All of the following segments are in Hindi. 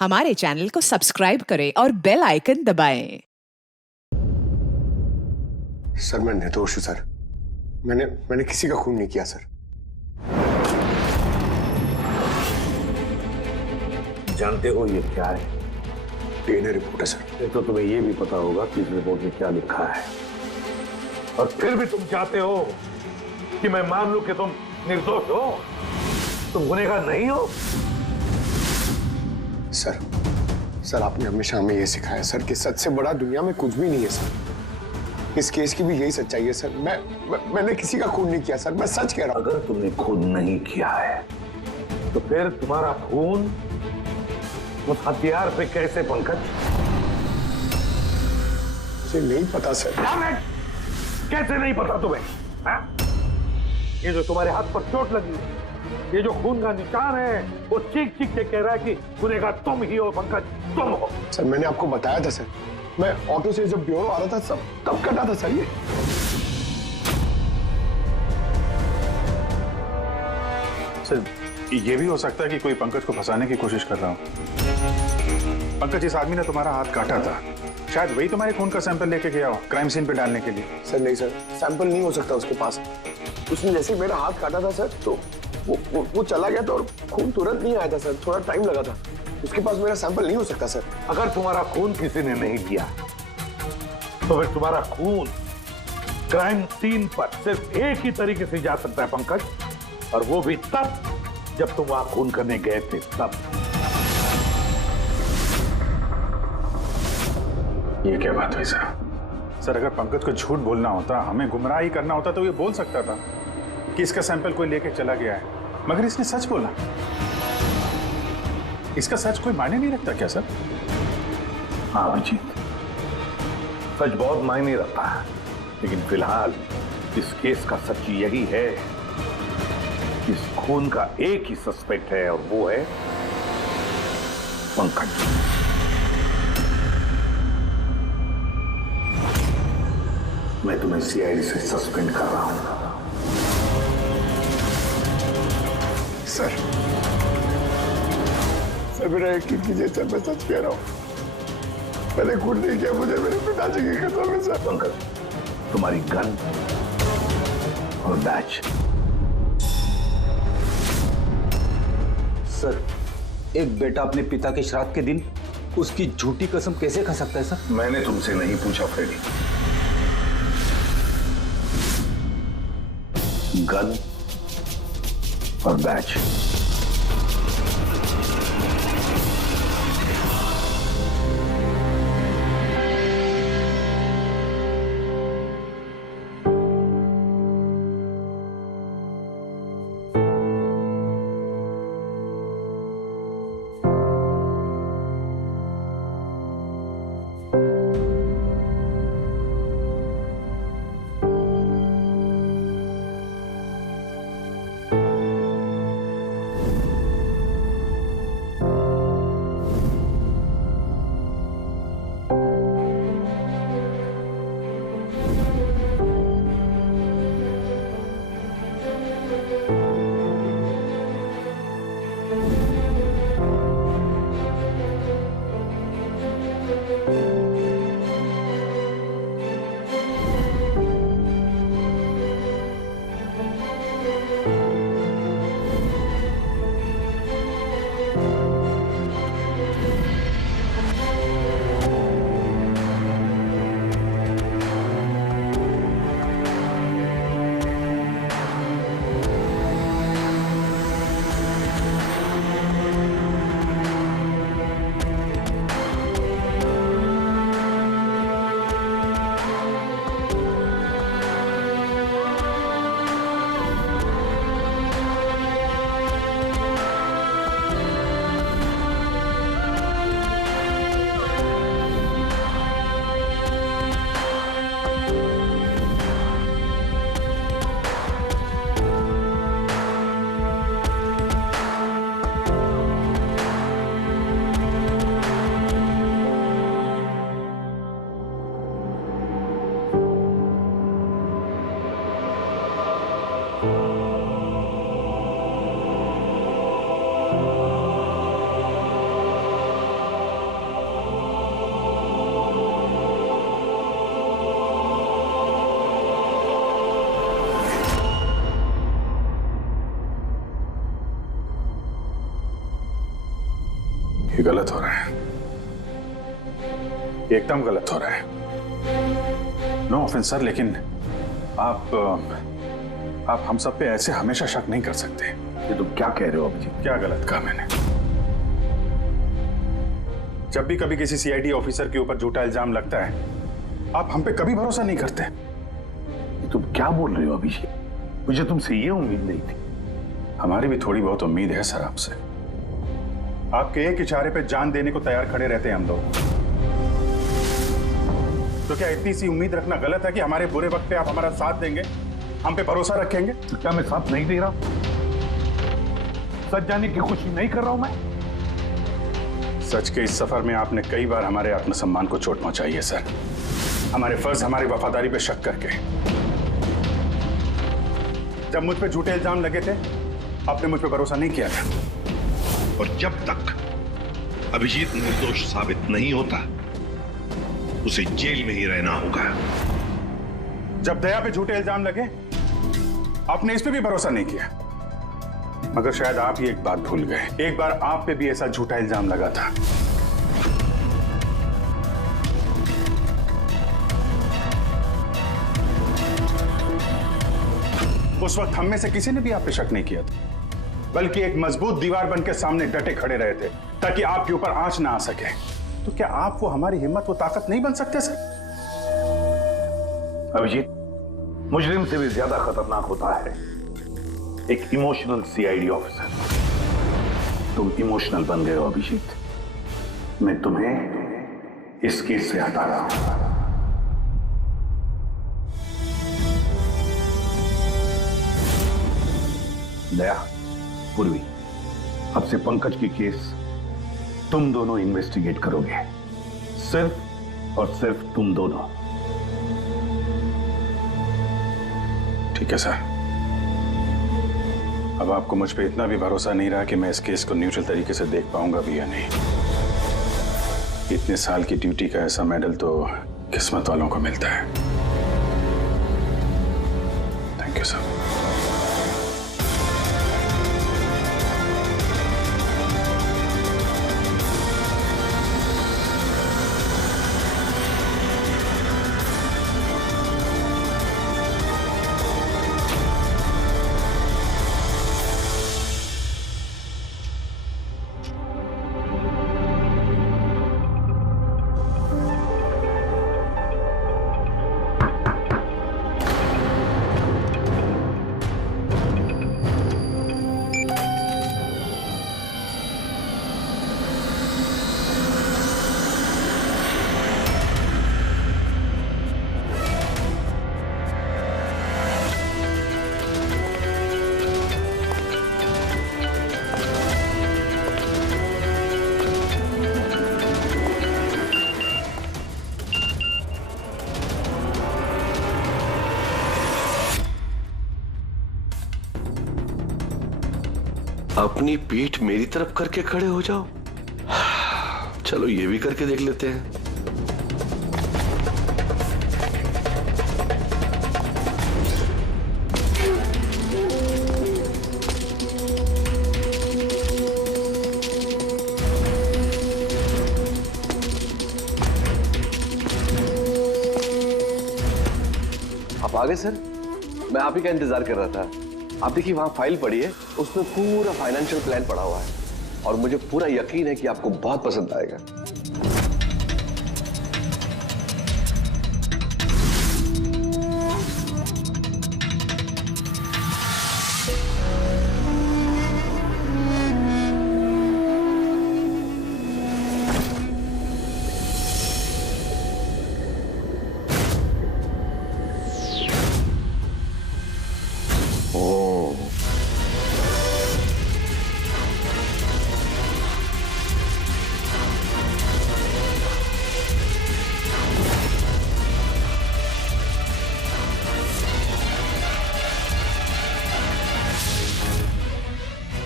हमारे चैनल को सब्सक्राइब करें और बेल आइकन दबाएं। सर मैं निर्दोष हूं सर। मैंने किसी का खून नहीं किया सर। जानते हो ये क्या है? डीएनए रिपोर्ट है सर। फिर तो तुम्हें ये भी पता होगा कि इस रिपोर्ट में क्या लिखा है, और फिर भी तुम चाहते हो कि मैं मान लूं कि तुम निर्दोष हो, तुम गुनहगार नहीं हो। सर आपने हमेशा हमें यह सिखाया सर कि सच से बड़ा दुनिया में कुछ भी नहीं है सर। इस केस की भी यही सच्चाई है सर। मैंने किसी का खून नहीं किया सर, मैं सच कह रहा हूं। अगर तुमने खून नहीं किया है तो फिर तुम्हारा खून उस हथियार पे कैसे पंकज? मुझे नहीं पता सर। कैसे नहीं पता तुम्हें? हा? ये जो तुम्हारे हाथ पर चोट लगी है, ये जो खून का निशान है, वो चीख चीख के कह रहा है कि गुनहगार तुम ही हो पंकज, तुम हो। सर मैंने आपको बताया था सर, मैं ऑटो से जब ब्यूरो आ रहा था सब तब कटा था सर। सर ये भी हो सकता है कि कोई पंकज को फंसाने की कोशिश कर रहा हो। पंकज, इस आदमी ने तुम्हारा हाथ काटा था, शायद वही तुम्हारे खून का सैंपल लेके गया हो क्राइम सीन पे डालने के लिए। सर नहीं सर, सैंपल नहीं हो सकता उसके पास। उसने जैसे ही मेरा हाथ काटा था सर तो वो चला गया था और खून तुरंत नहीं आया था सर, थोड़ा टाइम लगा था। उसके पास मेरा सैंपल नहीं हो सकता सर। अगर तुम्हारा खून किसी ने नहीं दिया तो फिर तुम्हारा खून क्राइम सीन पर सिर्फ एक ही तरीके से जा सकता है पंकज, और वो भी तब जब तुम वहां खून करने गए थे तब। ये क्या बात हुई सर? सर अगर पंकज को झूठ बोलना होता, हमें गुमराह ही करना होता तो ये बोल सकता था कि इसका सैंपल कोई लेके चला गया है, मगर इसने सच बोला। इसका सच कोई मायने नहीं रखता क्या सर? हाँ अभिजीत, सच बहुत मायने रखता है, लेकिन फिलहाल इस केस का सच यही है कि इस खून का एक ही सस्पेक्ट है, और वो है पंकज। मैं तुम्हें सीआईडी से सस्पेंड कर रहा हूं। सर मेरा यकीन कीजिए सर, मैं सच कह रहा हूं। मैंने खून नहीं किया, मुझे मेरे पिताजी की कसम है सर। पंकज, तुम्हारी गन और बैच। सर, एक बेटा अपने पिता के श्राद्ध के दिन उसकी झूठी कसम कैसे खा सकता है सर? मैंने तुमसे नहीं पूछा फ्रेडी। गन और बैच। ये गलत हो रहा है, एकदम गलत हो रहा है। नो ऑफेंस सर, लेकिन आप हम सब पे ऐसे हमेशा शक नहीं कर सकते। ये तुम क्या कह रहे हो अभिजीत? क्या गलत कहा मैंने? जब भी कभी किसी सीआईडी ऑफिसर के ऊपर झूठा इल्जाम लगता है, आप हम पे कभी भरोसा नहीं करते। ये तुम क्या बोल रहे हो अभिजीत? मुझे तुमसे ये उम्मीद नहीं थी। हमारी भी थोड़ी बहुत उम्मीद है सर आपसे। आपके एक इशारे पे जान देने को तैयार खड़े रहते हैं हम लोग। तो क्या इतनी सी उम्मीद रखना गलत है कि हमारे बुरे वक्त पे आप हमारा साथ देंगे, हम पे भरोसा रखेंगे? तो क्या मैं साथ नहीं दे रहा? सच जाने की कोशिश नहीं कर रहा हूं मैं? सच के इस सफर में आपने कई बार हमारे आत्मसम्मान को चोट पहुंचाई है सर, हमारे फर्ज, हमारी वफादारी पे शक करके। जब मुझ पे झूठे इल्जाम लगे थे, आपने मुझ पे भरोसा नहीं किया था। और जब तक अभिजीत निर्दोष साबित नहीं होता, उसे जेल में ही रहना होगा। जब दया पे झूठे इल्जाम लगे, आपने इस पे भी भरोसा नहीं किया। मगर शायद आप ही एक बात भूल गए, एक बार आप पे भी ऐसा झूठा इल्जाम लगा था। उस वक्त हम में से किसी ने भी आप पे शक नहीं किया था, बल्कि एक मजबूत दीवार बनकर सामने डटे खड़े रहे थे ताकि आपके ऊपर आंच ना आ सके। तो क्या आप वो हमारी हिम्मत, वो ताकत नहीं बन सकते सर? अभिजीत, मुजरिम से भी ज्यादा खतरनाक होता है एक इमोशनल सीआईडी ऑफिसर। तुम इमोशनल बन गए हो अभिजीत। मैं तुम्हें इस केस से हटा रहा हूं। दया, पूर्वी, अब से पंकज की केस तुम दोनों इन्वेस्टिगेट करोगे, सिर्फ और सिर्फ तुम दोनों। ठीक है सर। अब आपको मुझ पे इतना भी भरोसा नहीं रहा कि मैं इस केस को न्यूट्रल तरीके से देख पाऊंगा भी या नहीं। इतने साल की ड्यूटी का ऐसा मेडल तो किस्मत वालों को मिलता है। Thank you sir. अपनी पीठ मेरी तरफ करके खड़े हो जाओ। चलो ये भी करके देख लेते हैं। आप आ गए सर? मैं आप ही का इंतजार कर रहा था। आप देखिए वहां फाइल पड़ी है, उसमें पूरा फाइनेंशियल प्लान पड़ा हुआ है और मुझे पूरा यकीन है कि आपको बहुत पसंद आएगा।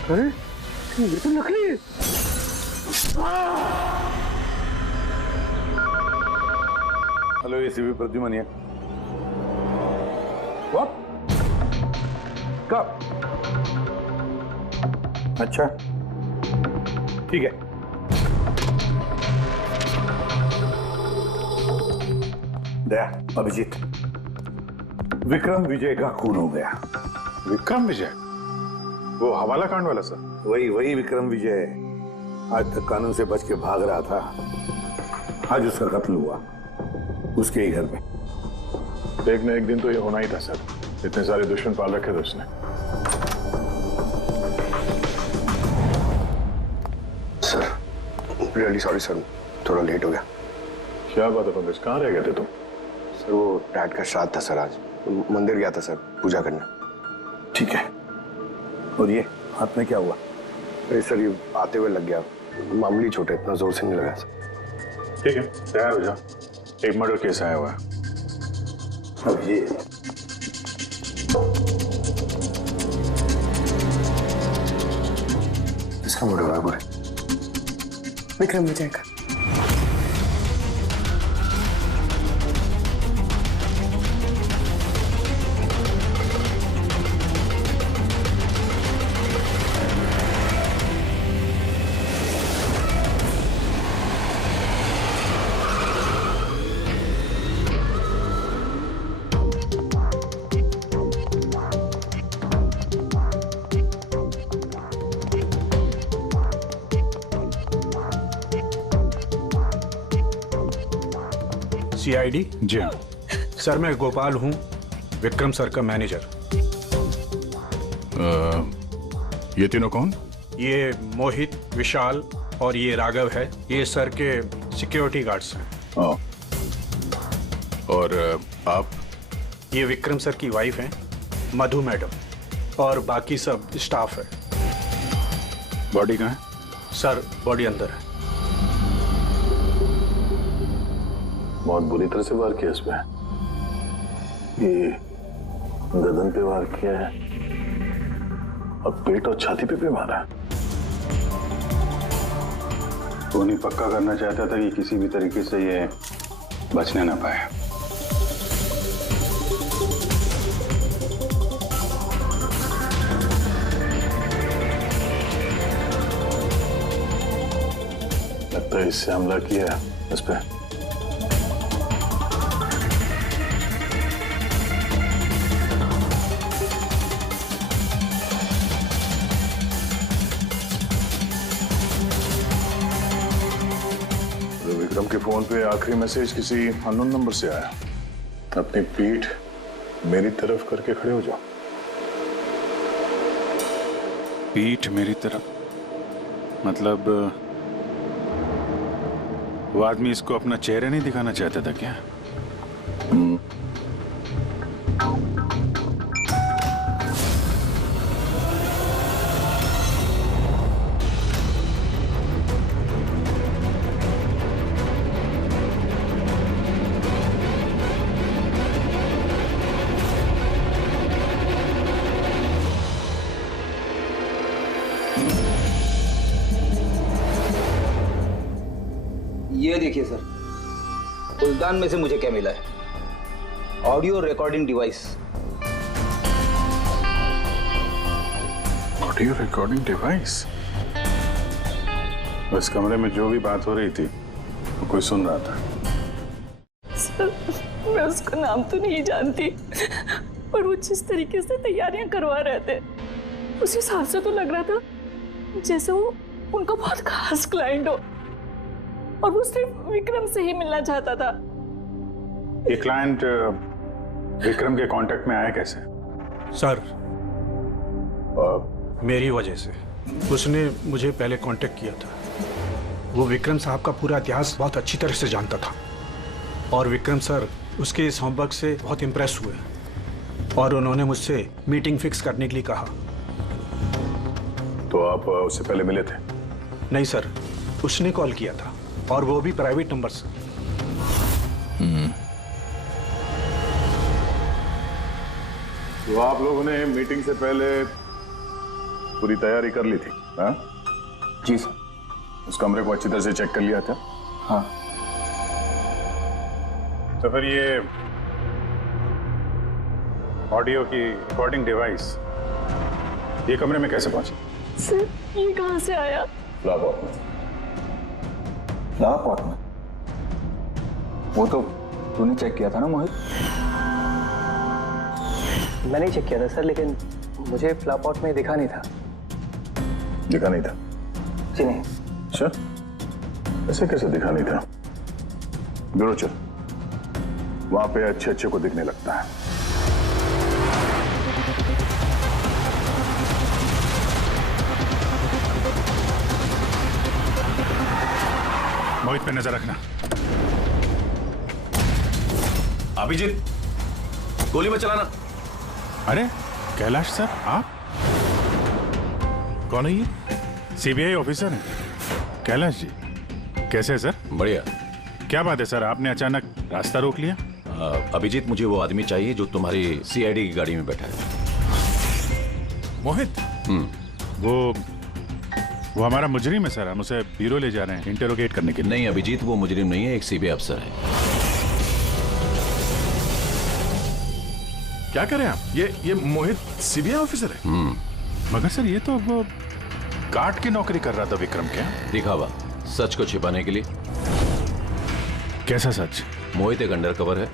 अरे ये तो नकली है। हेलो, एसीपी प्रद्युमन है। व्हाट? कब? अच्छा, ठीक है। दया, अभिजीत, विक्रम विजय का खून हो गया। विक्रम विजय, वो हवाला कांड वाला सर? वही विक्रम विजय आज तक कानून से बच के भाग रहा था। आज उसका कत्ल हुआ उसके ही घर में। एक न एक दिन तो ये होना ही था सर, इतने सारे दुश्मन पाल रखे थे उसने। सर रियली सॉरी सर, थोड़ा लेट हो गया। क्या बात है पंकज, कहाँ रह गए थे तुम? सर वो डैड का श्राद्ध था सर, आज मंदिर गया था सर पूजा करने। ठीक है, और ये हाथ में क्या हुआ? अरे सर ये आते हुए लग गया, मामूली चोट है, इतना जोर से नहीं लगा सर। ठीक है, तैयार हो जाओ, एक मर्डर केस आया हुआ है। अब ये इसका मर्डर हुआ है पूरे विक्रम विजय का। CID? जी हाँ। सर मैं गोपाल हूँ, विक्रम सर का मैनेजर। ये तीनों कौन? ये मोहित, विशाल और ये राघव है, ये सर के सिक्योरिटी गार्ड्स हैं। और आप? ये विक्रम सर की वाइफ हैं, मधु मैडम, और बाकी सब स्टाफ है। बॉडी कहाँ है? सर बॉडी अंदर है। बहुत बुरी तरह से वार किया इसमें। ये गर्दन पे वार किया है और पेट और छाती पे भी मारा है। टोनी पक्का करना चाहता था कि किसी भी तरीके से ये बचने ना पाए। लगता है इससे हमला किया इस पे। विक्रम के फोन पे आखिरी मैसेज किसी अननोन नंबर से आया। अपनी पीठ मेरी तरफ करके खड़े हो जाओ। पीठ मेरी तरफ मतलब वो आदमी इसको अपना चेहरा नहीं दिखाना चाहता था क्या? ये देखिए सर, फुलदान में से मुझे क्या मिला है? Audio recording device. Audio recording device? इस कमरे में जो भी बात हो रही थी वो कोई सुन रहा था। सर मैं उसका नाम तो नहीं जानती, पर वो जिस तरीके से तैयारियां करवा रहे थे उस हिसाब से तो लग रहा था जैसे वो उनका बहुत खास क्लाइंट हो और वो सिर्फ विक्रम से ही मिलना चाहता था। ये क्लाइंट विक्रम के कांटेक्ट में आया कैसे? सर मेरी वजह से उसने मुझे पहले कांटेक्ट किया था। वो विक्रम साहब का पूरा इतिहास बहुत अच्छी तरह से जानता था और विक्रम सर उसके इस होमवर्क से बहुत इम्प्रेस हुए और उन्होंने मुझसे मीटिंग फिक्स करने के लिए कहा। तो आप उससे पहले मिले थे? नहीं सर, उसने कॉल किया था और वो भी प्राइवेट नंबर से। तो आप लोगों ने मीटिंग से पहले पूरी तैयारी कर ली थी? हाँ जी सर। उस कमरे को अच्छी तरह से चेक कर लिया था? हाँ। तो फिर ये ऑडियो की रिकॉर्डिंग डिवाइस ये कमरे में कैसे पहुंची? सर ये कहाँ से आया? लापॉट में। वो तो तूने चेक किया था ना मोहित? मैंने चेक किया था सर, लेकिन मुझे फ्लापॉट में दिखा नहीं था। दिखा नहीं था? जी नहीं। अच्छा, ऐसे कैसे दिखा नहीं था? ब्यूरो चल, वहां पे अच्छे अच्छे को दिखने लगता है। मोहित पे नजर रखना। अभिजीत, गोली में चलाना। अरे कैलाश सर, आप कौन है? ये सीबीआई ऑफिसर हैं कैलाश जी। कैसे है सर? बढ़िया। क्या बात है सर, आपने अचानक रास्ता रोक लिया? अभिजीत, मुझे वो आदमी चाहिए जो तुम्हारी सीआईडी की गाड़ी में बैठा है। मोहित? वो हमारा मुजरिम है सर, हम उसे ब्यूरो ले जा रहे हैं इंटरोगेट करने के लिए। नहीं अभिजीत, वो मुजरिम नहीं है, एक सीबीआई अफसर है। क्या करें आप? ये मोहित सीबीआई ऑफिसर है? मगर सर ये तो वो गार्ड की नौकरी कर रहा था विक्रम। क्या दिखावा? सच को छिपाने के लिए। कैसा सच? मोहित एक अंडरकवर है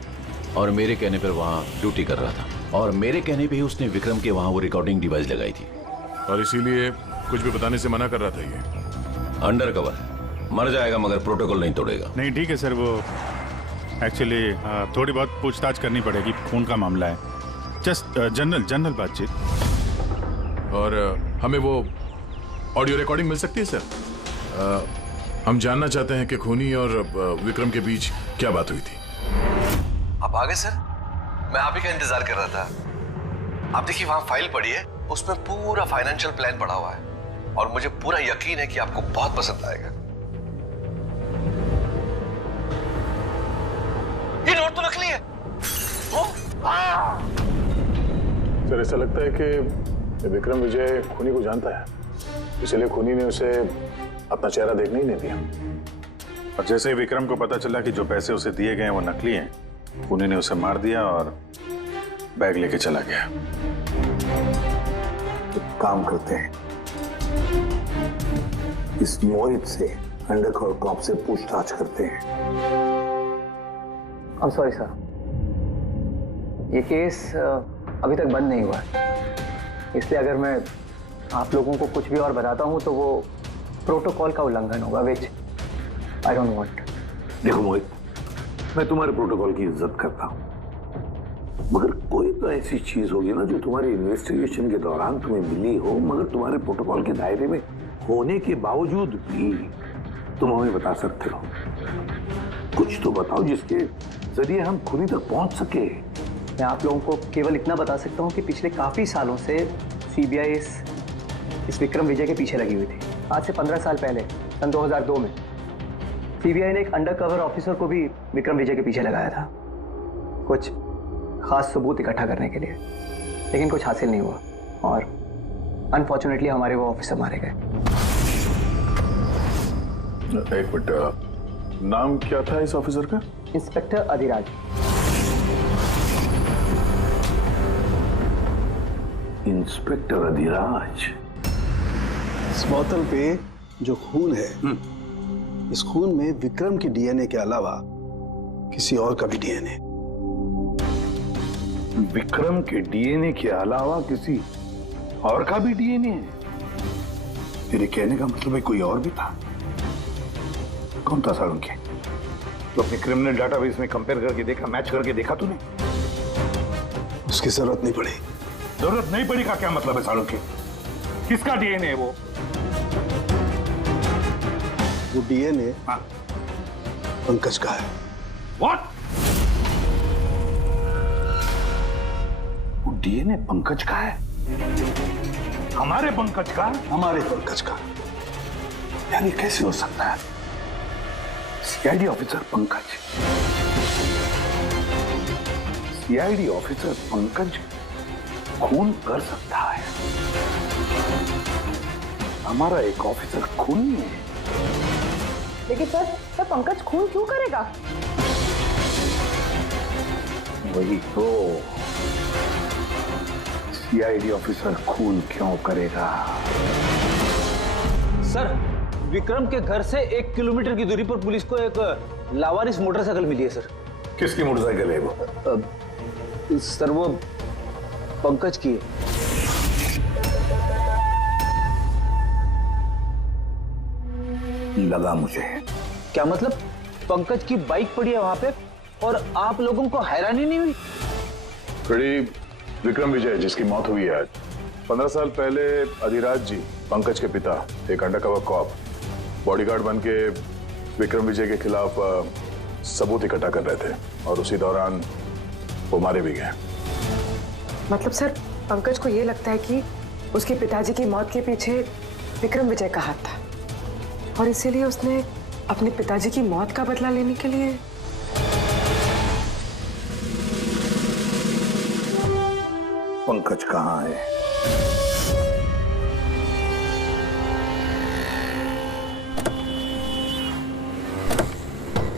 और मेरे कहने पर वहां ड्यूटी कर रहा था, और मेरे कहने पे ही उसने विक्रम के वहां वो रिकॉर्डिंग डिवाइस लगाई थी, और इसीलिए कुछ भी बताने से मना कर रहा था। ये अंडरकवर मर जाएगा मगर प्रोटोकॉल नहीं तोड़ेगा। नहीं ठीक है सर, वो एक्चुअली थोड़ी बहुत पूछताछ करनी पड़ेगी, खून का मामला है। जस्ट जनरल बातचीत। और हमें वो ऑडियो रिकॉर्डिंग मिल सकती है सर? हम जानना चाहते हैं कि खूनी और विक्रम के बीच क्या बात हुई थी। आप आ गए सर? मैं आप ही का इंतजार कर रहा था। आप देखिए वहां फाइल पड़ी है, उसमें पूरा फाइनेंशियल प्लान पड़ा हुआ है, और मुझे पूरा यकीन है कि आपको बहुत पसंद आएगा। ये नोट तो नकली है। सर ऐसा लगता है कि विक्रम विजय खूनी को जानता है, इसलिए खूनी ने उसे अपना चेहरा देखने ही नहीं दिया। और जैसे ही विक्रम को पता चला कि जो पैसे उसे दिए गए हैं वो नकली हैं, खूनी ने उसे मार दिया और बैग लेके चला गया। तो काम करते हैं, इस मोहित से अंडरकवर कॉप से पूछताछ करते हैं। I'm sorry सर, ये केस अभी तक बंद नहीं हुआ है, इसलिए अगर मैं आप लोगों को कुछ भी और बताता हूँ तो वो प्रोटोकॉल का उल्लंघन होगा, विच आई डोंट वांट। देखो मोहित, मैं तुम्हारे प्रोटोकॉल की इज्जत करता हूँ, मगर कोई तो ऐसी चीज होगी ना जो तुम्हारी इन्वेस्टिगेशन के दौरान तुम्हें मिली हो, मगर तुम्हारे प्रोटोकॉल के दायरे में होने के बावजूद भी तुम हमें बता सकते हो। कुछ तो बताओ जिसके जरिए हम खूनी तक पहुंच सके। मैं आप लोगों को केवल इतना बता सकता हूँ कि पिछले काफी सालों से सीबीआई इस विक्रम विजय के पीछे लगी हुई थी। आज से 15 साल पहले सन 2002 में सीबीआई ने एक अंडरकवर ऑफिसर को भी विक्रम विजय के पीछे लगाया था, कुछ खास सबूत इकट्ठा करने के लिए, लेकिन कुछ हासिल नहीं हुआ और अनफॉर्चुनेटली हमारे वो ऑफिसर मारे गए। एक मिनट, नाम क्या था इस ऑफिसर का? इंस्पेक्टर अधिराज। इंस्पेक्टर अधिराज। इस बोतल पे जो खून है, इस खून में विक्रम की डीएनए के अलावा किसी और का भी डीएनए। विक्रम के डीएनए के अलावा किसी और का भी डीएनए है? तेरे कहने का मतलब है कोई और भी था? कौन था सारुण के? तो अपने क्रिमिनल डाटाबेस में कंपेयर करके देखा, मैच करके देखा तूने? उसकी जरूरत नहीं पड़ी। जरूरत नहीं पड़ी का क्या मतलब है सारुण के? किसका डीएनए है वो? वो डीएनए पंकज का है। व्हाट? वो डीएनए पंकज का है? हमारे पंकज का? हमारे पंकज का। यानी कैसे हो सकता है? CID officer Pankaj, CID officer Pankaj खून कर सकता है? हमारा एक ऑफिसर खून नहीं है। लेकिन सर पंकज खून क्यों करेगा? वही तो, सीआईडी ऑफिसर खून क्यों करेगा? सर, विक्रम के घर से 1 किलोमीटर की दूरी पर पुलिस को एक लावारिस मोटरसाइकिल मिली है सर। किसकी मोटरसाइकिल है वो? सर वो पंकज की है। लगा मुझे। क्या मतलब? पंकज की बाइक पड़ी है वहां पे और आप लोगों को हैरानी नहीं हुई? विक्रम विजय जिसकी मौत हुई है आज, 15 साल पहले अधिराज जी, पंकज के पिता, एक अंडरकवर कॉप, बॉडीगार्ड बन के विक्रम विजय के खिलाफ सबूत इकट्ठा कर रहे थे और उसी दौरान वो मारे भी गए। मतलब सर, पंकज को ये लगता है कि उसके पिताजी की मौत के पीछे विक्रम विजय का हाथ था और इसीलिए उसने अपने पिताजी की मौत का बदला लेने के लिए। पंकज कहाँ है?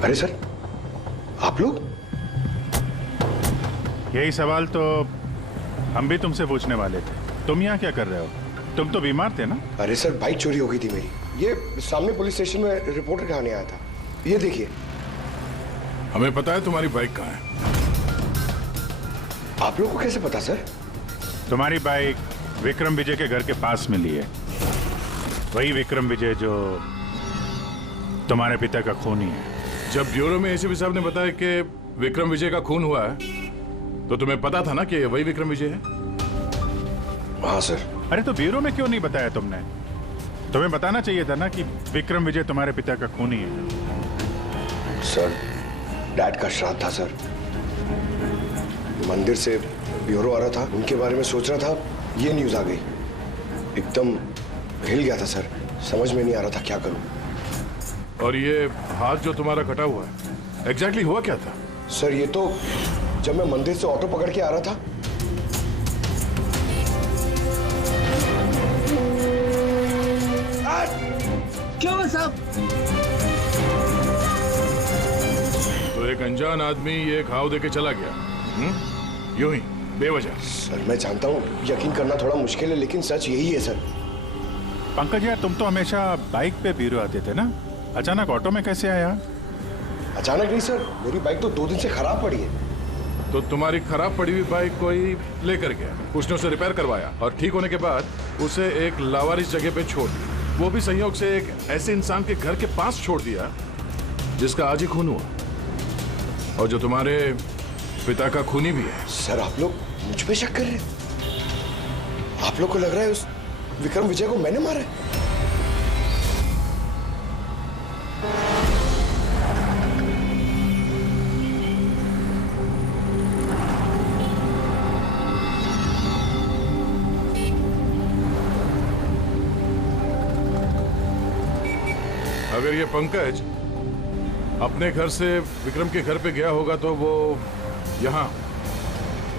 अरे सर, आप लोग? यही सवाल तो हम भी तुमसे पूछने वाले थे। तुम यहाँ क्या कर रहे हो? तुम तो बीमार थे ना? अरे सर, बाइक चोरी हो गई थी मेरी। ये सामने पुलिस स्टेशन में रिपोर्टर कहानी आया था। ये देखिए। हमें पता है तुम्हारी बाइक कहाँ है। आप लोगों को कैसे पता सर? तुम्हारी बाइक विक्रम विजय के घर के पास मिली है। वही विक्रम विजय जो तुम्हारे पिता का खूनी है। जब ब्यूरो में एसीपी साहब ने बताया कि विक्रम विजय का खून हुआ है, तो तुम्हें पता था ना कि वही विक्रम विजय है? हाँ सर। अरे तो ब्यूरो में क्यों नहीं बताया तुमने? तुम्हें बताना चाहिए था ना कि विक्रम विजय तुम्हारे पिता का खूनी है। सर, डैड का श्राद्ध था सर। मंदिर से ब्यूरो आ रहा था, उनके बारे में सोच रहा था, ये न्यूज आ गई। एकदम हिल गया था सर, समझ में नहीं आ रहा था क्या करूं। और ये हाथ जो तुम्हारा कटा हुआ है, एग्जैक्टली हुआ क्या था? सर ये तो जब मैं मंदिर से ऑटो पकड़ के आ रहा था। क्या हुआ साहब? तो एक अनजान आदमी ये घाव देके चला गया, यूं ही बेवजह। सर मैं जानता हूँ यकीन करना थोड़ा मुश्किल है, लेकिन सच यही है सर। पंकज यार, तुम तो हमेशा बाइक पे ब्यूरो आते थे ना, अचानक ऑटो में कैसे आया? अचानक नहीं सर, मेरी बाइक तो 2 दिन से खराब पड़ी है। तो तुम्हारी खराब पड़ी हुई बाइक कोई लेकर गया, उसने उसे रिपेयर करवाया और ठीक होने के बाद उसे एक लावारिस जगह पे छोड़ दिया। वो भी संयोग से एक ऐसे इंसान के घर के पास छोड़ दिया जिसका आज ही खून हुआ और जो तुम्हारे पिता का खूनी भी है। सर आप लोग मुझ पे शक कर रहे हैं? आप लोग को लग रहा है उस विक्रम विजय को मैंने मारा है? अगर ये पंकज अपने घर से विक्रम के घर पे गया होगा तो वो यहाँ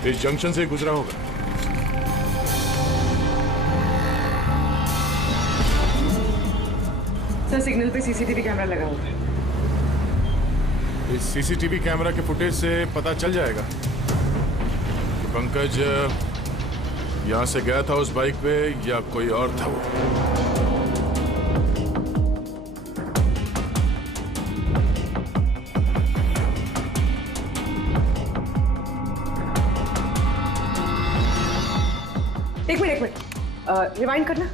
इस जंक्शन से गुजरा होगा। सर सिग्नल पे सीसीटीवी कैमरा लगा हुआ है। इस सीसीटीवी कैमरा के फुटेज से पता चल जाएगा कि पंकज यहाँ से गया था उस बाइक पे या कोई और था वो। एक मिनट रिवाइंड करना,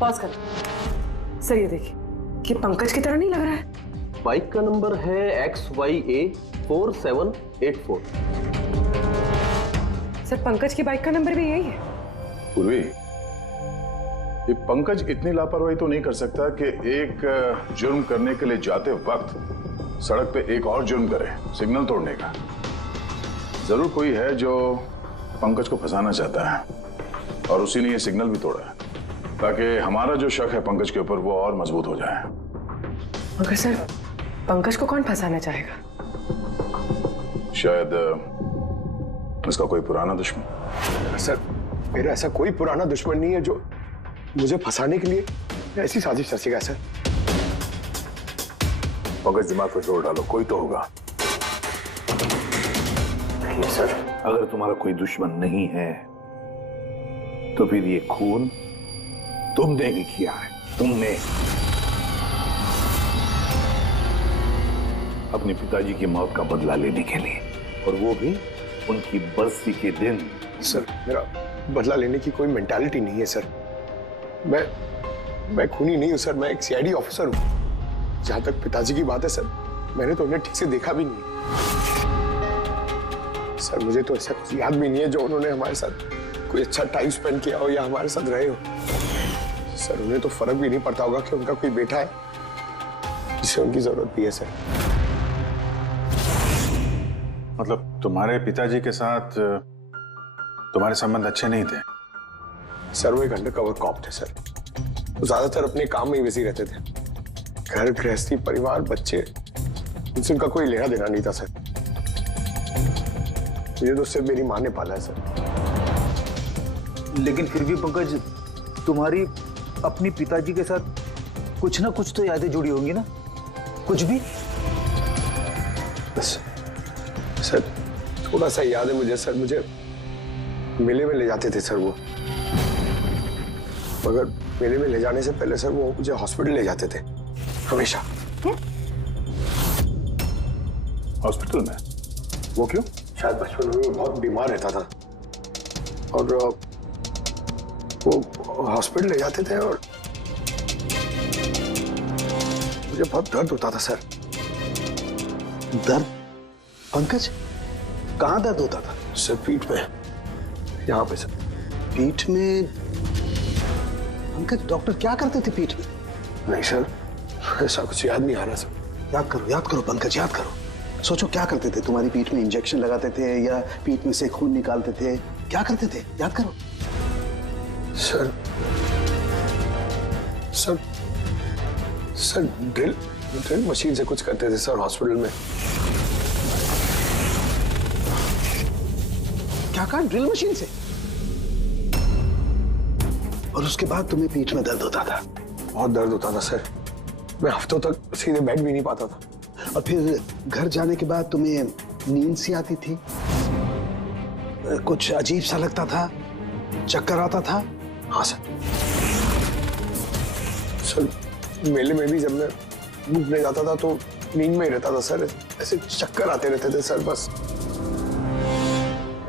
पॉज करना। सर ये देखिए, कि पंकज की तरह नहीं लग रहा है। बाइक का नंबर है XYA 4784। सर पंकज की बाइक का नंबर भी यही है। पूर्वी, ये पंकज इतनी लापरवाही तो नहीं कर सकता कि एक जुर्म करने के लिए जाते वक्त सड़क पे एक और जुर्म करे, सिग्नल तोड़ने का। जरूर कोई है जो पंकज को फंसाना चाहता है और उसी ने ये सिग्नल भी तोड़ा है ताकि हमारा जो शक है पंकज के ऊपर वो और मजबूत हो जाए। मगर सर पंकज को कौन फंसाना चाहेगा? शायद उसका कोई पुराना दुश्मन। सर मेरा ऐसा कोई पुराना दुश्मन नहीं है जो मुझे फंसाने के लिए ऐसी साजिश रचेगा। सर पंकज दिमाग पर जोर डालो, कोई तो होगा। सर अगर तुम्हारा कोई दुश्मन नहीं है तो फिर ये खून तुमने ही किया है। तुमने। अपने पिताजी की मौत का बदला लेने के लिए, और वो भी उनकी बरसी के दिन। सर मेरा बदला लेने की कोई मेंटालिटी नहीं है सर। मैं खूनी नहीं हूं सर, मैं एक सीआईडी ऑफिसर हूं। जहां तक पिताजी की बात है सर, मैंने तो उन्हें ठीक से देखा भी नहीं सर। मुझे तो ऐसा कुछ याद भी नहीं है जो उन्होंने हमारे साथ कोई अच्छा टाइम स्पेंड किया हो या हमारे साथ रहे हो। सर उन्हें तो फर्क भी नहीं पड़ता होगा कि उनका कोई बेटा है जिसे उनकी जरूरत भी है सर। मतलब तुम्हारे पिताजी के साथ तुम्हारे संबंध अच्छे नहीं थे? सर वो एक अंडरकवर कॉप थे सर। वो ज्यादातर अपने काम में ही बिजी रहते थे। घर गृहस्थी परिवार बच्चे इनसे उनका कोई लेना देना नहीं था सर। मुझे तो सिर्फ मेरी माँ ने पाला है सर। लेकिन फिर भी पंकज, तुम्हारी अपनी पिताजी के साथ कुछ ना कुछ तो यादें जुड़ी होंगी ना? कुछ भी? बस सर थोड़ा सा याद है मुझे सर। मुझे मेले में ले जाते थे सर वो, मगर मेले में ले जाने से पहले सर वो मुझे हॉस्पिटल ले जाते थे हमेशा। हॉस्पिटल में? वो क्यों? शायद बचपन में बहुत बीमार रहता था और वो हॉस्पिटल ले जाते थे और मुझे बहुत दर्द होता था सर। दर्द? पंकज कहाँ दर्द होता था? सर पीठ में, यहाँ पे सर। पीठ में? पंकज डॉक्टर क्या करते थे पीठ में? नहीं सर ऐसा कुछ याद नहीं आ रहा सर। याद करो पंकज, याद करो। सोचो क्या करते थे? तुम्हारी पीठ में इंजेक्शन लगाते थे या पीठ में से खून निकालते थे? क्या करते थे? याद करो। Sir sir sir drill machine से कुछ करते थे सर हॉस्पिटल में। क्या कहा? ड्रिल मशीन से? और उसके बाद तुम्हें पीठ में दर्द होता था? बहुत दर्द होता था सर। मैं हफ्तों तक सीधे बैठ भी नहीं पाता था। और फिर घर जाने के बाद तुम्हें नींद सी आती थी? कुछ अजीब सा लगता था? चक्कर आता था? हाँ सर मेले में भी जब मैं घूमने जाता था तो नींद में ही रहता था सर। ऐसे चक्कर आते रहते थे सर बस।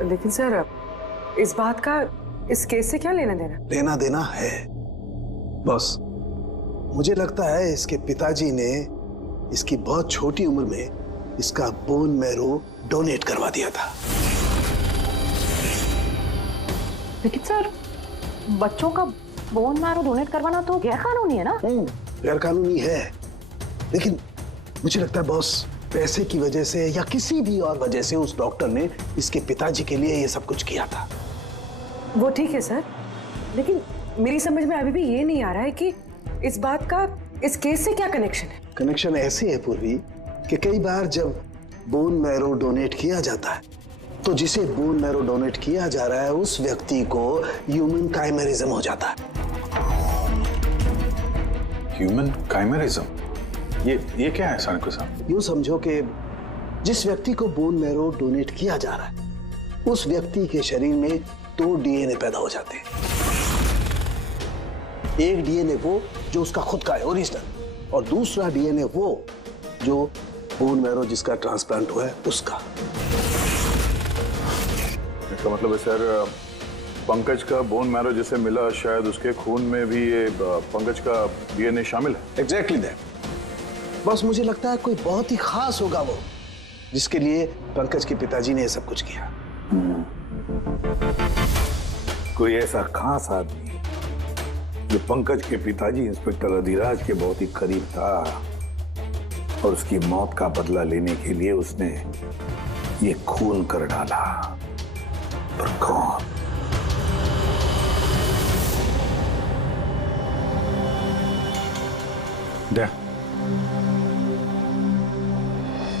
लेकिन सर इस बात का इस केस से क्या लेना देना? लेना देना है बस। मुझे लगता है इसके पिताजी ने इसकी बहुत छोटी उम्र में इसका बोन मैरो डोनेट करवा दिया था। लेकिन सर बच्चों का बोन मैरो डोनेट करवाना तो गैरकानूनी है ना? गैरकानूनी है, लेकिन मुझे लगता है बॉस पैसे की वजह से या किसी भी और वजह से उस डॉक्टर ने इसके पिताजी के लिए ये सब कुछ किया था। वो ठीक है सर, लेकिन मेरी समझ में अभी भी ये नहीं आ रहा है कि इस बात का इस केस से क्या कनेक्शन है? कनेक्शन ऐसे है पूर्वी कि कई बार जब बोन मैरो डोनेट किया जाता है तो जिसे बोन मैरो डोनेट किया जा रहा है उस व्यक्ति को ह्यूमन काइमेरिज्म हो जाता है। ह्यूमन काइमेरिज्म? ये क्या है सानिको साहब? यूं समझो कि जिस व्यक्ति को बोन मैरो डोनेट किया जा रहा है उस व्यक्ति के शरीर में 2 डीएनए पैदा हो जाते हैं। एक डीएनए वो जो उसका खुद का है ओरिजिनल, और दूसरा डीएनए वो जो बोन मैरो जिसका ट्रांसप्लांट हुआ है उसका। इसका मतलब है सर पंकज का बोन मैरो जिसे मिला शायद उसके खून में भी ये पंकज का डीएनए शामिल है। Exactly that. बस मुझे लगता है कोई बहुत ही खास होगा वो जिसके लिए पंकज के पिताजी ने ये सब कुछ किया। कोई ऐसा खास आदमी जो पंकज के पिताजी इंस्पेक्टर अधिराज के बहुत ही करीब था और उसकी मौत का बदला लेने के लिए उसने ये खून कर डाला। पर कौन?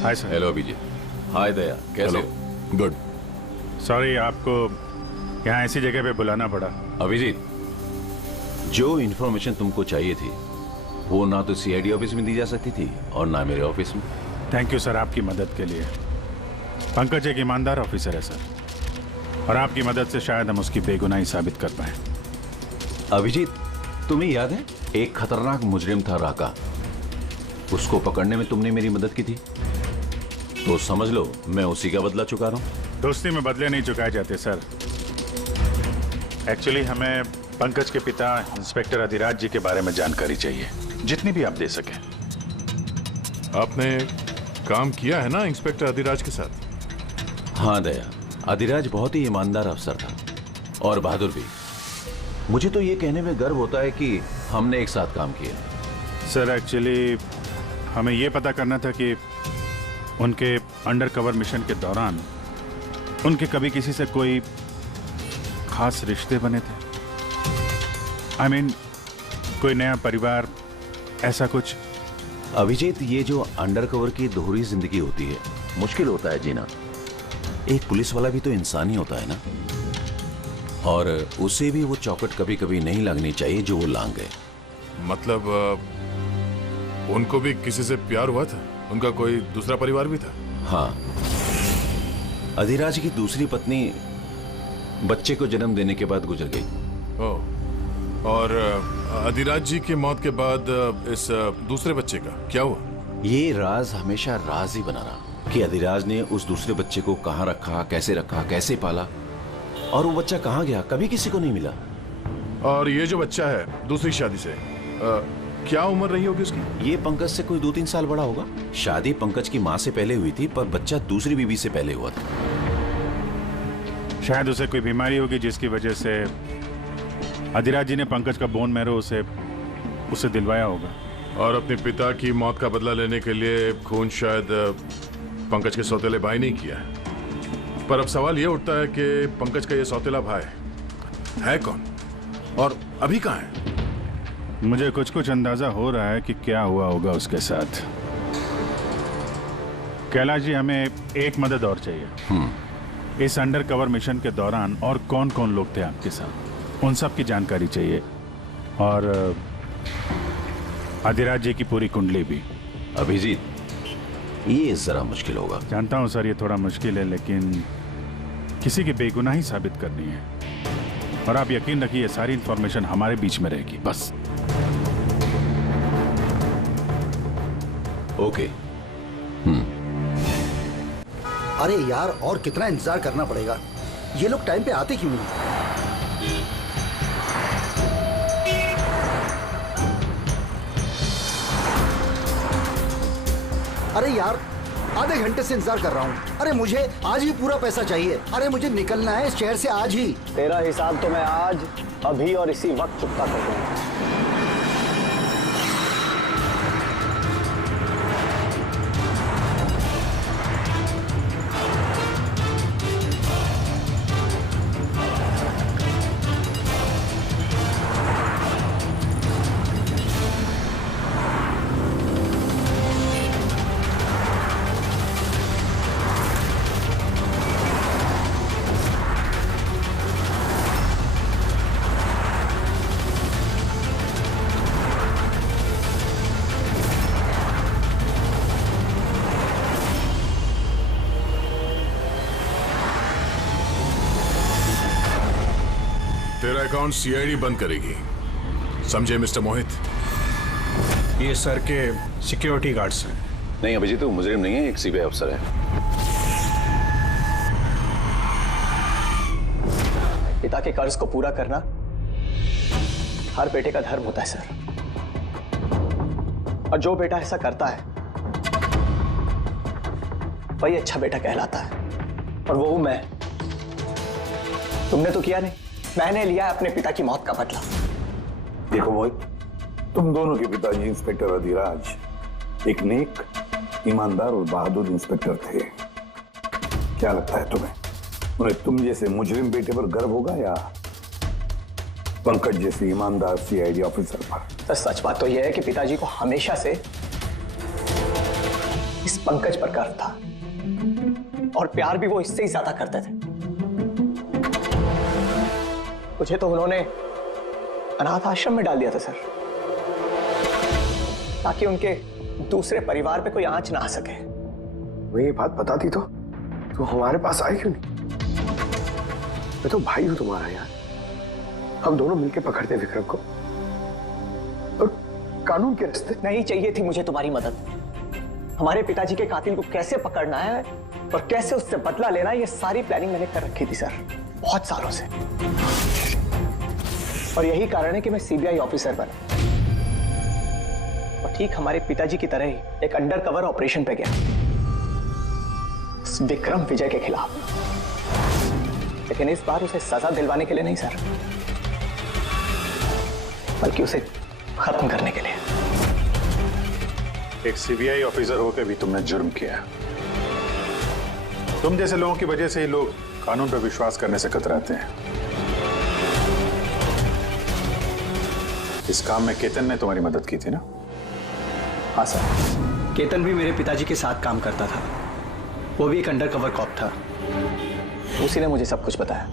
Hi sir. हेलो अभिजीत। हाय दया, कैसे हो? गुड। सॉरी आपको यहाँ ऐसी जगह पे बुलाना पड़ा। अभिजीत, जो इन्फॉर्मेशन तुमको चाहिए थी वो ना तो सीआईडी ऑफिस में दी जा सकती थी और ना मेरे ऑफिस में। थैंक यू सर आपकी मदद के लिए। पंकज एक ईमानदार ऑफिसर है सर, और आपकी मदद से शायद हम उसकी बेगुनाही साबित कर पाए। अभिजीत, तुम्हें याद है एक खतरनाक मुजरिम था राका, उसको पकड़ने में तुमने मेरी मदद की थी। तो समझ लो मैं उसी का बदला चुका रहा हूँ। दोस्ती में बदले नहीं चुकाए जाते सर। एक्चुअली हमें पंकज के पिता इंस्पेक्टर अधिराज जी के बारे में जानकारी चाहिए, जितनी भी आप दे सके। आपने काम किया है ना इंस्पेक्टर अधिराज के साथ? हाँ दया, अधिराज बहुत ही ईमानदार अफसर था और बहादुर भी। मुझे तो ये कहने में गर्व होता है कि हमने एक साथ काम किया। सर एक्चुअली हमें ये पता करना था कि उनके अंडरकवर मिशन के दौरान उनके कभी किसी से कोई खास रिश्ते बने थे? I mean, कोई नया परिवार, ऐसा कुछ? अभिजीत, ये जो अंडरकवर की दोहरी जिंदगी होती है, मुश्किल होता है जीना। एक पुलिस वाला भी तो इंसान ही होता है ना, और उसे भी वो चौकट कभी कभी नहीं लगनी चाहिए जो वो लांग गए। मतलब उनको भी किसी से प्यार हुआ था? उनका कोई दूसरा परिवार भी था? हाँ, अधिराज की दूसरी पत्नी बच्चे को जन्म देने के बाद गुजर गई। ओह, और अधिराज जी की मौत के बाद इस दूसरे बच्चे का क्या हुआ? ये राज हमेशा राज ही बना रहा कि अधिराज ने उस दूसरे बच्चे को कहाँ रखा, कैसे पाला, और वो बच्चा कहाँ गया, कभी किसी को नहीं मिला। और ये जो बच्चा है दूसरी शादी से, क्या उम्र रही होगी उसकी? ये पंकज से कोई 2-3 साल बड़ा होगा। शादी पंकज की माँ से पहले हुई थी, पर बच्चा दूसरी बीवी से पहले हुआ था। शायद उसे कोई बीमारी होगी जिसकी वजह से अधिराज जी ने पंकज का बोन मैरो उसे दिलवाया होगा। और अपने पिता की मौत का बदला लेने के लिए खून शायद पंकज के सौतेले भाई नहीं किया है। पर अब सवाल ये उठता है कि पंकज का ये सौतेला भाई है कौन और अभी कहाँ है? मुझे कुछ अंदाजा हो रहा है कि क्या हुआ होगा उसके साथ। कैलाश जी, हमें एक मदद और चाहिए। इस अंडरकवर मिशन के दौरान और कौन कौन लोग थे आपके साथ, उन सब की जानकारी चाहिए, और अधिराज जी की पूरी कुंडली भी। अभिजीत, ये जरा मुश्किल होगा। जानता हूं सर, ये थोड़ा मुश्किल है, लेकिन किसी की बेगुनाही साबित करनी है, और आप यकीन रखिए सारी इंफॉर्मेशन हमारे बीच में रहेगी, बस। ओके। अरे यार, और कितना इंतजार करना पड़ेगा? ये लोग टाइम पे आते क्यों नहीं? अरे यार, आधे घंटे से इंतजार कर रहा हूँ। अरे मुझे आज ही पूरा पैसा चाहिए। अरे मुझे निकलना है इस शहर से आज ही। तेरा हिसाब तो मैं आज, अभी और इसी वक्त चुकता कर दूंगा। तेरा अकाउंट सीआईडी बंद करेगी, समझे मिस्टर मोहित? ये सर के सिक्योरिटी गार्ड्स हैं। नहीं अभिजीत, वो मुजरिम नहीं है, एक सीबीआई अफसर है। पिता के कर्ज को पूरा करना हर बेटे का धर्म होता है सर, और जो बेटा ऐसा करता है वही अच्छा बेटा कहलाता है, और वो हूं मैं। तुमने तो किया नहीं, मैंने लिया है अपने पिता की मौत का बदला। देखो मोहित, तुम दोनों के पिताजी इंस्पेक्टर अधिराज एक नेक, ईमानदार और बहादुर इंस्पेक्टर थे। क्या लगता है तुम्हें, उन्हें तुम जैसे मुजरिम बेटे पर गर्व होगा या पंकज जैसे ईमानदार सीआईडी ऑफिसर पर? तो सच बात तो यह है कि पिताजी को हमेशा से इस पंकज पर गर्व था, और प्यार भी वो इससे ही ज्यादा करते थे। मुझे तो उन्होंने अनाथ आश्रम में डाल दिया था सर, ताकि उनके दूसरे परिवार पे कोई आंच ना आ सके। वो ये बात बताती तो हमारे पास आई क्यों नहीं? मैं तो भाई हूं तुम्हारा यार, हम दोनों मिलकर पकड़ते विक्रम को, और कानून के रास्ते। नहीं चाहिए थी मुझे तुम्हारी मदद, हमारे पिताजी के कातिल को कैसे पकड़ना है और कैसे उससे बदला लेना है, ये सारी प्लानिंग मैंने कर रखी थी सर, बहुत सालों से। और यही कारण है कि मैं सीबीआई ऑफिसर बना और ठीक हमारे पिताजी की तरह ही एक अंडरकवर ऑपरेशन पे गया विक्रम विजय के खिलाफ। लेकिन इस बार उसे सजा दिलवाने के लिए नहीं सर, बल्कि उसे खत्म करने के लिए। एक सीबीआई ऑफिसर होकर भी तुमने जुर्म किया। तुम जैसे लोगों की वजह से ही लोग कानून पर विश्वास करने से कतराते हैं। इस काम में केतन ने तुम्हारी मदद की थी ना? हाँ सर, केतन भी मेरे पिताजी के साथ काम करता था। वो भी एक अंडरकवर कॉप था। उसी ने मुझे सब कुछ बताया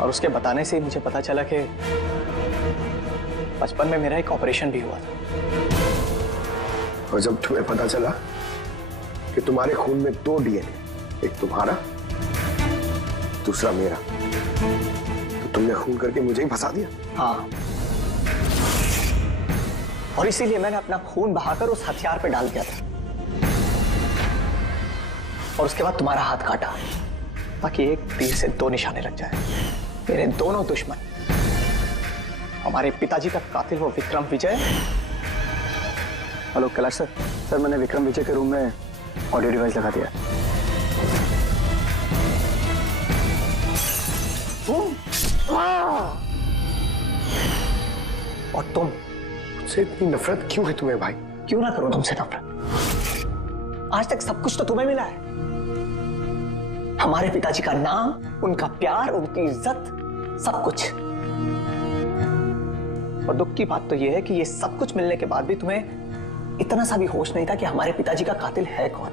और उसके बताने से ही मुझे पता चला कि बचपन में मेरा एक ऑपरेशन भी हुआ था। और जब तुम्हें पता चला कि तुम्हारे खून में 2 डीएनए, एक तुम्हारा दूसरा मेरा, तो तुमने खून करके मुझे ही फंसा दिया। हाँ, और इसीलिए मैंने अपना खून बहाकर उस हथियार पे डाल दिया था और उसके बाद तुम्हारा हाथ काटा ताकि एक तीर से 2 निशाने लग जाए। मेरे दोनों दुश्मन, हमारे पिताजी का कातिल वो विक्रम विजय। हेलो कैलाश सर, सर मैंने विक्रम विजय के रूम में ऑडियो डिवाइस लगा दिया। और तुम, मुझसे इतनी नफरत क्यों है तुम्हें भाई? क्यों ना करो तुमसे नफरत? आज तक सब कुछ तो तुम्हें मिला है। हमारे पिताजी का नाम, उनका प्यार, उनकी इज्जत, सब कुछ। और दुख की बात तो यह है कि ये सब कुछ मिलने के बाद भी तुम्हें इतना सा भी होश नहीं था कि हमारे पिताजी का कातिल है कौन।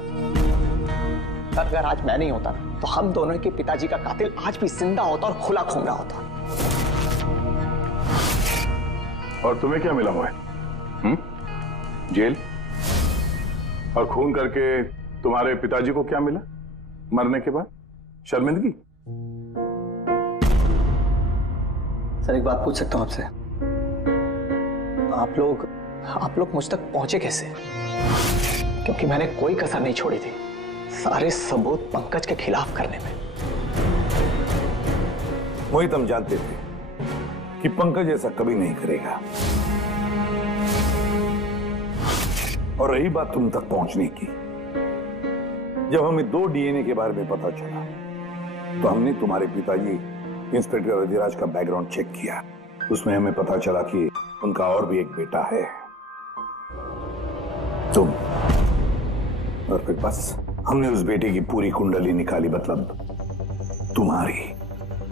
अगर आज मैं नहीं होता तो हम दोनों के पिताजी का कातिल आज भी जिंदा होता और खुला घूम रहा होता। और तुम्हें क्या मिला हुआ है? जेल? और खून करके तुम्हारे पिताजी को क्या मिला मरने के बाद? शर्मिंदगी? सर एक बात पूछ सकता हूं आपसे? आप लोग मुझ तक पहुंचे कैसे? क्योंकि मैंने कोई कसर नहीं छोड़ी थी सारे सबूत पंकज के खिलाफ करने में। मोहित, हम जानते थे कि पंकज ऐसा कभी नहीं करेगा। और रही बात तुम तक पहुंचने की, जब हमें 2 डीएनए के बारे में पता चला तो हमने तुम्हारे पिताजी इंस्पेक्टर अधिराज का बैकग्राउंड चेक किया। उसमें हमें पता चला कि उनका और भी एक बेटा है, तुम। और फिर बस हमने उस बेटे की पूरी कुंडली निकाली, मतलब तुम्हारी।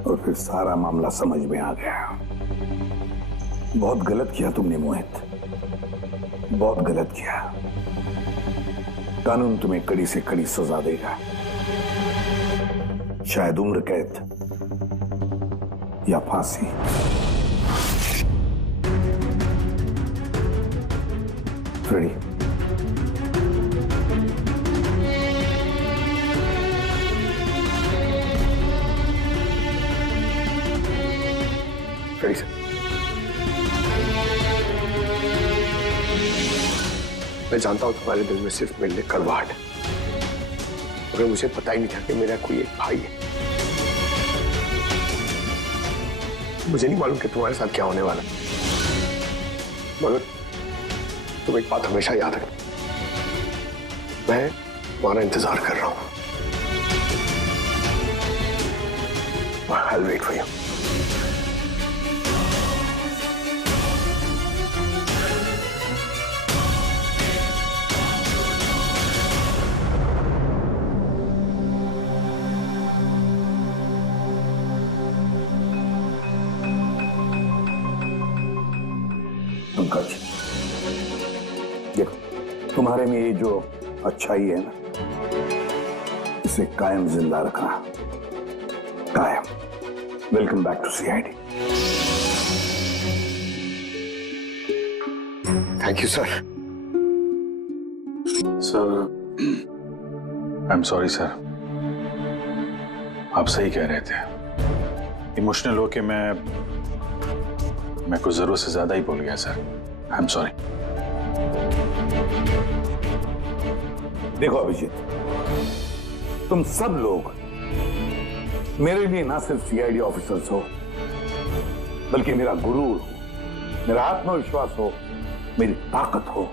और फिर सारा मामला समझ में आ गया। बहुत गलत किया तुमने मोहित, बहुत गलत किया। कानून तुम्हें कड़ी से कड़ी सजा देगा, शायद उम्र कैद या फांसी। रेडी? Ready sir. मैं जानता हूं तुम्हारे दिल में सिर्फ मेरे लिए कड़वाहट है, मगर मुझे पता ही नहीं था कि मेरा कोई एक भाई है। मुझे नहीं मालूम कि तुम्हारे साथ क्या होने वाला, मगर तुम एक बात हमेशा याद रखना, मैं तुम्हारा इंतजार कर रहा हूं। I'll wait for you. Pankaj, देखो, तुम्हारे में ये जो अच्छाई है ना, इसे कायम जिंदा रखना, कायम। Welcome back to CID. Thank you sir. Sir, I am sorry sir, आप सही कह रहे थे। इमोशनल होके मैं कुछ जरूरत से ज्यादा ही बोल गया सर। I am sorry. देखो अभिजीत, तुम सब लोग मेरे लिए ना सिर्फ सीआईडी ऑफिसर्स हो, बल्कि मेरा गुरूर हो, मेरा आत्मविश्वास हो, मेरी ताकत हो।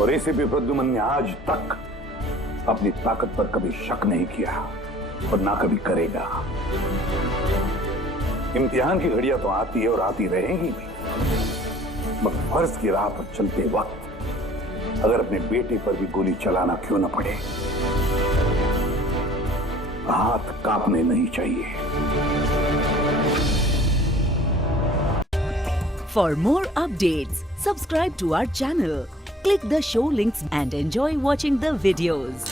और एसीपी प्रद्युमन ने आज तक अपनी ताकत पर कभी शक नहीं किया और ना कभी करेगा। इम्तिहान की घड़ियां तो आती है और आती रहेंगी भी, मगर फर्ज की राह पर चलते वक्त अगर अपने बेटे पर भी गोली चलाना क्यों न पड़े, हाथ कांपने नहीं चाहिए। For more updates, subscribe to our channel, click the show links and enjoy watching the videos.